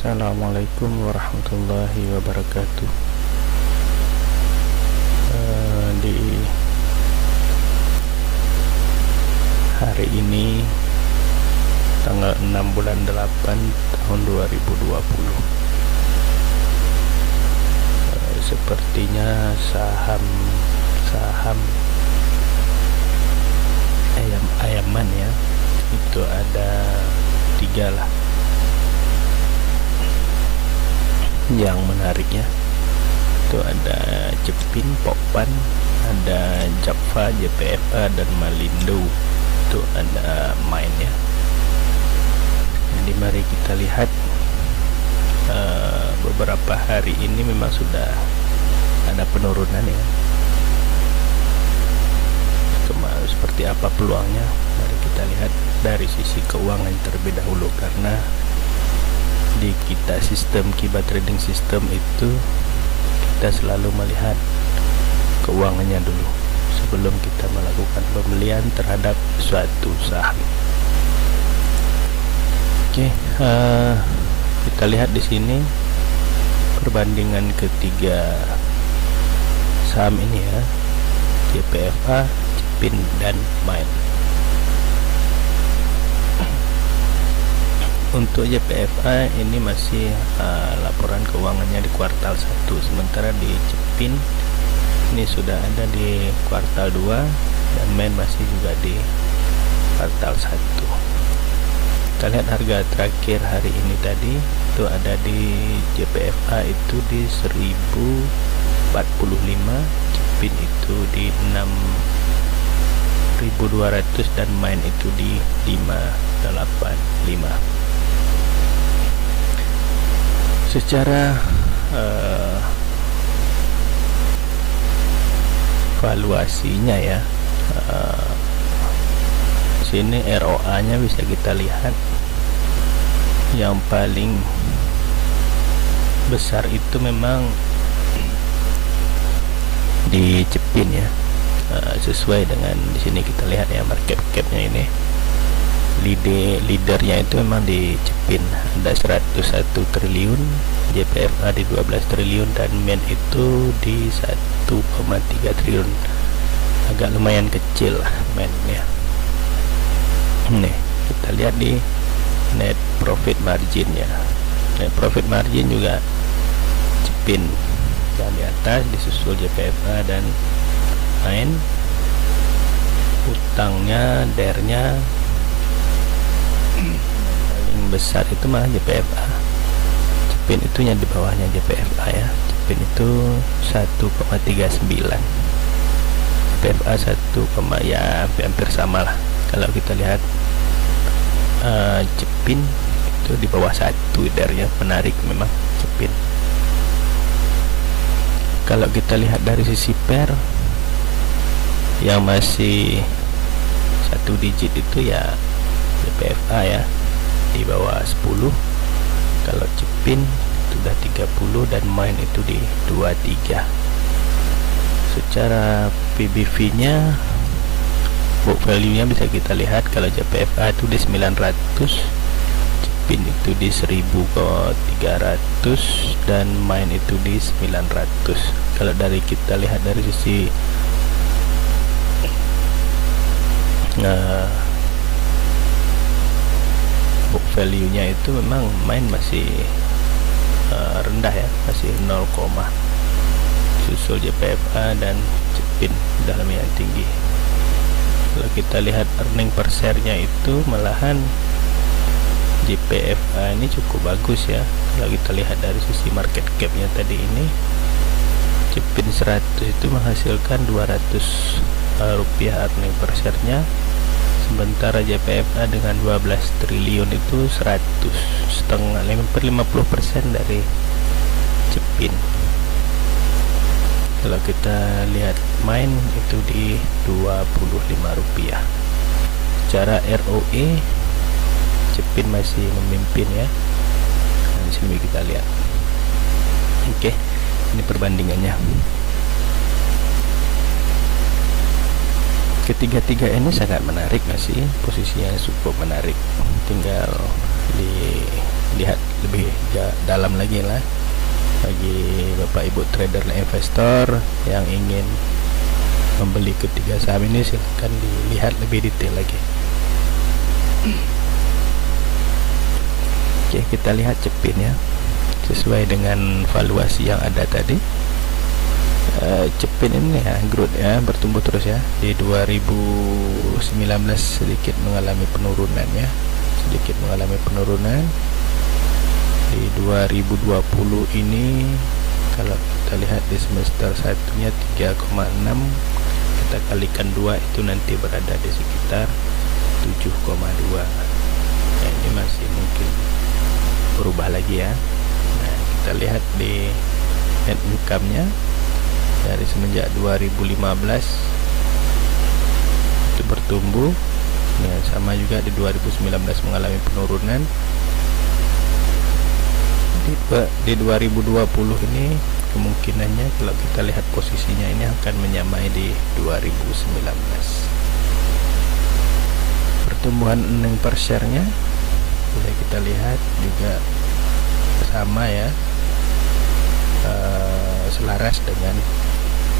Assalamualaikum warahmatullahi wabarakatuh. Di hari ini tanggal 6 bulan 8 tahun 2020, sepertinya saham ayam-ayaman ya, itu ada 3 lah yang menariknya. Itu ada Cepin, Pokpan, ada Jakfa, JPFA, dan Malindo. Itu ada main ya. Jadi mari kita lihat beberapa hari ini memang sudah ada penurunan ya. Seperti apa peluangnya? Mari kita lihat dari sisi keuangan terlebih dahulu, karena di kita sistem Kiba Trading System itu kita selalu melihat keuangannya dulu sebelum kita melakukan pembelian terhadap suatu saham. Oke, kita lihat di sini perbandingan ketiga saham ini ya, JPFA, Cepin, dan Main. Untuk JPFA ini masih laporan keuangannya di kuartal 1, sementara di Cepin ini sudah ada di kuartal 2, dan Main masih juga di kuartal 1. Kita lihat harga terakhir hari ini tadi itu ada di JPFA itu di 1045, Cepin itu di 6200, dan Main itu di 585. Secara valuasinya ya, sini ROA nya bisa kita lihat yang paling besar itu memang di Cepin ya, sesuai dengan di sini kita lihat ya, market cap-nya ini leadernya itu memang di Cepin, ada 101 triliun, JPFA di 12 triliun, dan Main itu di 1,3 triliun. Agak lumayan kecil lah Mainnya. Nih kita lihat di net profit marginnya. Net profit margin juga Cepin yang di atas, disusul JPFA dan Main. Utangnya, DER-nya paling besar itu malah JPFA. Cepin itu yang di bawahnya JPFA ya. Cepin itu 1,39, JPFA 1, ya hampir sama lah. Kalau kita lihat Cepin itu di bawah 1 DER-nya, menarik memang Cepin. Kalau kita lihat dari sisi PER yang masih 1 digit itu ya JPFA ya, di bawah 10. Kalau Cepin sudah 30, dan Main itu di 23. Secara PBV nya, book value nya bisa kita lihat, kalau JPFA itu di 900, Cepin itu di 1300, dan Main itu di 900. Kalau dari kita lihat dari sisi book value nya itu memang Main masih rendah ya, masih 0, susul JPFA dan Cepin dalam yang tinggi. Kalau kita lihat earning per share nya itu malahan JPFA ini cukup bagus ya. Kalau kita lihat dari sisi market cap nya tadi ini, Cepin 100 itu menghasilkan 200 rupiah earning per share nya, sementara JPFA dengan 12 triliun itu 100,5, 50% dari Cepin. Kalau kita lihat Main itu di 25 rupiah. Secara ROE Cepin masih memimpin ya. Nah, di sini kita lihat. Oke, ini perbandingannya. Ketiga-tiga ini sangat menarik, masih posisinya cukup menarik. Tinggal dilihat lebih dalam lagi lah bagi bapak ibu trader dan investor yang ingin membeli ketiga saham ini. Silahkan dilihat lebih detail lagi. Oke, kita lihat Cepin ya, sesuai dengan valuasi yang ada tadi. Cepin ini ya growth ya, bertumbuh terus ya. Di 2019 sedikit mengalami penurunan ya, di 2020 ini kalau kita lihat di semester satunya 3,6, kita kalikan 2 itu nanti berada di sekitar 7,2 ya, ini masih mungkin berubah lagi ya. Nah, kita lihat di net income nya dari semenjak 2015 itu bertumbuh ya, sama juga di 2019 mengalami penurunan. Di 2020 ini kemungkinannya kalau kita lihat posisinya ini akan menyamai di 2019. Pertumbuhan earning per share-nya boleh kita lihat juga sama ya, selaras dengan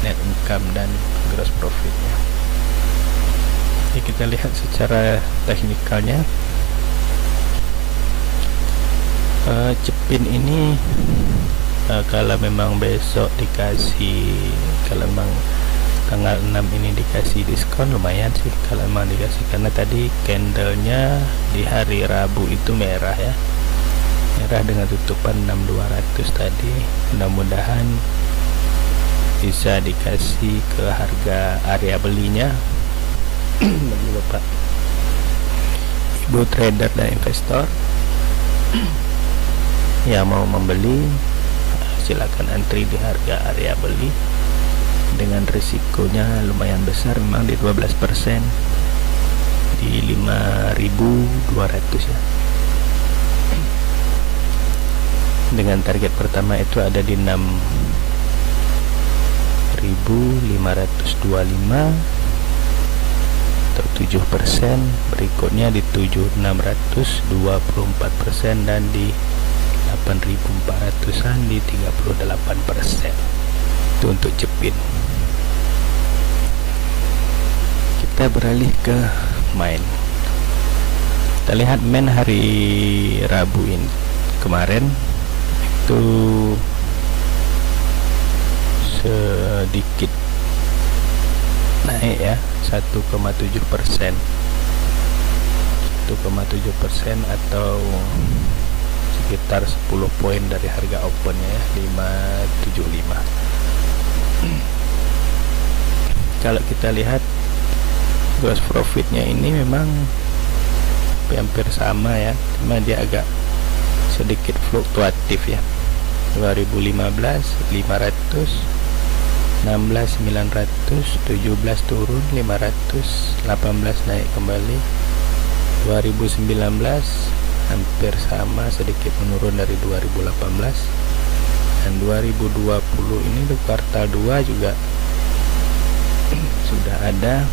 net income dan gross profitnya. Jadi kita lihat secara teknikalnya. Cepin ini kalau memang besok dikasih, kalau memang tanggal 6 ini dikasih diskon lumayan sih kalau memang dikasih, karena tadi candlenya di hari Rabu itu merah ya, merah dengan tutupan 6200 tadi. Mudah-mudahan bisa dikasih ke harga area belinya bagi bapak ibu trader dan investor yang mau membeli. Silakan antri di harga area beli dengan risikonya lumayan besar memang, di 12%, di 5.200 ya, dengan target pertama itu ada di 6.525 atau 7%, berikutnya di 7.624% dan di 8.400-an di 38%. Itu untuk Cepin. Kita beralih ke main. Kita lihat main hari Rabu ini kemarin itu sedikit naik ya, 1,7%, 1,7% atau sekitar 10 poin dari harga opennya ya, 575. Kalau kita lihat gross profitnya ini memang hampir sama ya, cuma dia agak sedikit fluktuatif ya. 2015 500, 16 900, 17 turun 500, 18 naik kembali. 2019 hampir sama, sedikit menurun dari 2018, dan 2020 ini di kuartal 2 juga sudah ada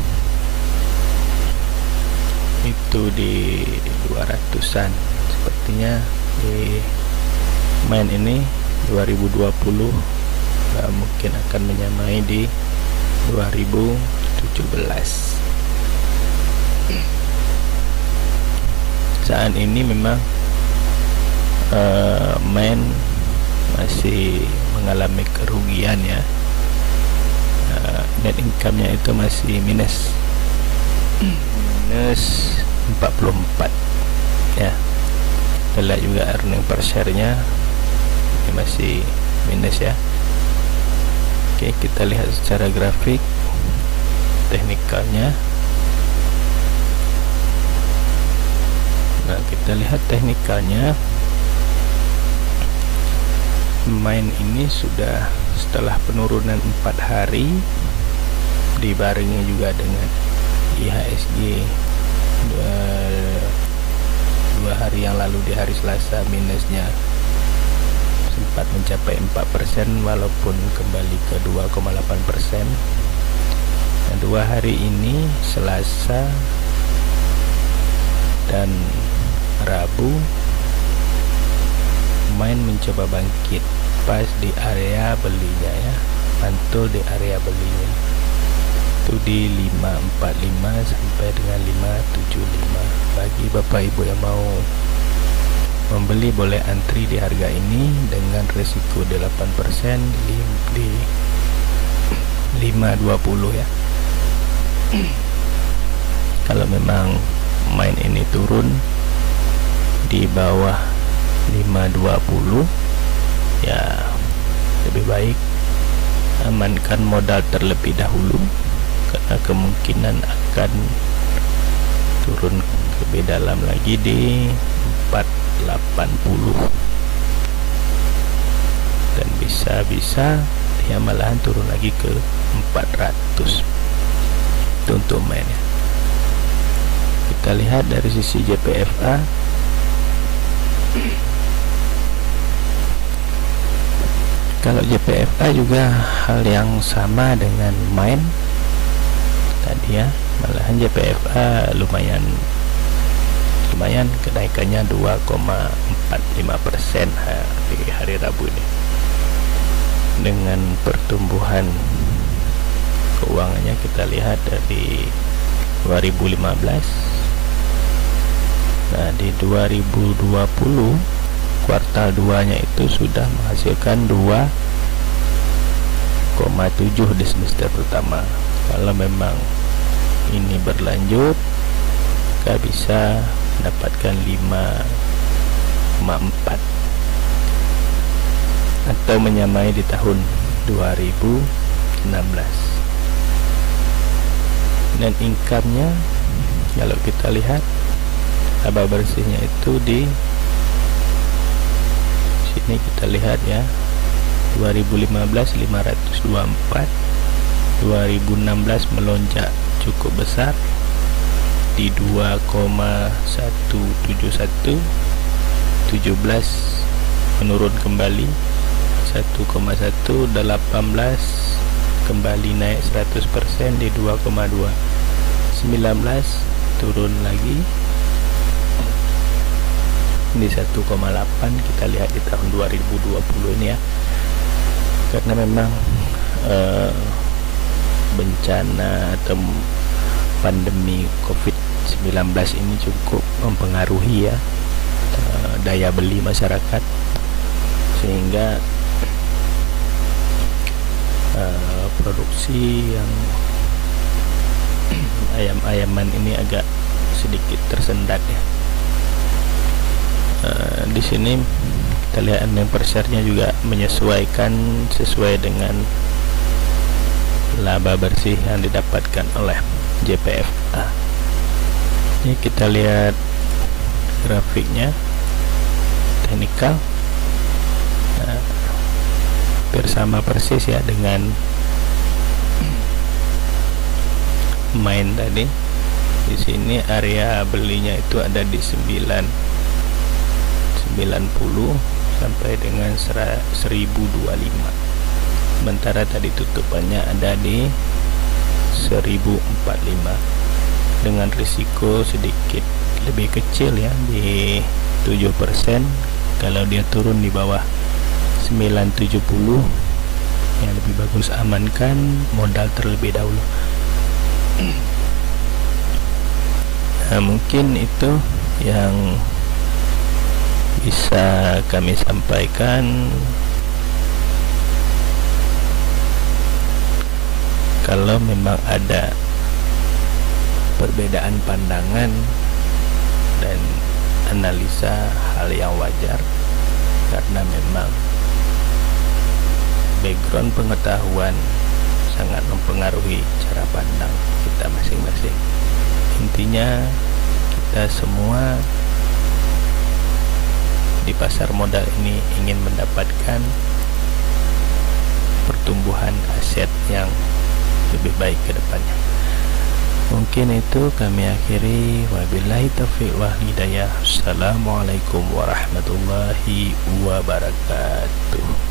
itu di 200-an. Sepertinya di main ini 2020 mungkin akan menyamai di 2017. Saat ini memang main masih mengalami kerugian ya, net income-nya itu masih minus 44 ya. Kita lihat juga earning per share-nya ini masih minus ya. Oke, kita lihat secara grafik teknikalnya. Nah, kita lihat teknikalnya, main ini sudah setelah penurunan 4 hari dibarengi juga dengan IHSG 2 hari yang lalu di hari Selasa minusnya sempat mencapai 4% walaupun kembali ke 2,8%. Nah, 2 hari ini Selasa dan Rabu main mencoba bangkit pas di area belinya ya, mantul di area belinya itu di 545 sampai dengan 575. Bagi Bapak Ibu yang mau membeli boleh antri di harga ini dengan risiko 8% di 520 ya. Kalau memang main ini turun di bawah 520 ya, lebih baik amankan modal terlebih dahulu, karena kemungkinan akan turun lebih dalam lagi di 480 dan bisa-bisa dia malahan turun lagi ke 400. Itu untuk main ya. Kita lihat dari sisi JPFA. Kalau JPFA juga hal yang sama dengan main tadi ya, malahan JPFA lumayan kenaikannya 2,45% di hari Rabu ini, dengan pertumbuhan keuangannya kita lihat dari 2015. Nah, di 2020 kuartal 2 nya itu sudah menghasilkan 2,7 di semester pertama. Kalau memang ini berlanjut, kita bisa mendapatkan 5,4 atau menyamai di tahun 2016. Dan income-nya kalau kita lihat laba bersihnya itu di sini kita lihat ya, 2015 524, 2016 melonjak cukup besar di 2,171, 17 menurun kembali 1,1, 18 kembali naik 100% di 2,2, 19 turun lagi di 1,8. kita lihat di tahun 2020 ini ya, karena memang bencana atau pandemi COVID-19 ini cukup mempengaruhi ya daya beli masyarakat, sehingga produksi yang ayam-ayaman ini agak sedikit tersendat ya. Di sini kita lihat earning per share-nya juga menyesuaikan sesuai dengan laba bersih yang didapatkan oleh JPFA. Ini kita lihat grafiknya, teknikal, hampir sama persis ya dengan main tadi. Di sini area belinya itu ada di 90 sampai dengan 1025. Sementara tadi tutupannya ada di 1045 dengan risiko sedikit lebih kecil ya, di 7%. Kalau dia turun di bawah 970, yang lebih bagus amankan modal terlebih dahulu. Nah, mungkin itu yang bisa kami sampaikan. Kalau memang ada perbedaan pandangan dan analisa, hal yang wajar, karena memang background pengetahuan sangat mempengaruhi cara pandang kita masing-masing. Intinya kita semua di pasar modal ini ingin mendapatkan pertumbuhan aset yang lebih baik ke depannya. Mungkin itu kami akhiri. Wabillahi taufiq wal hidayah. Assalamualaikum warahmatullahi wabarakatuh.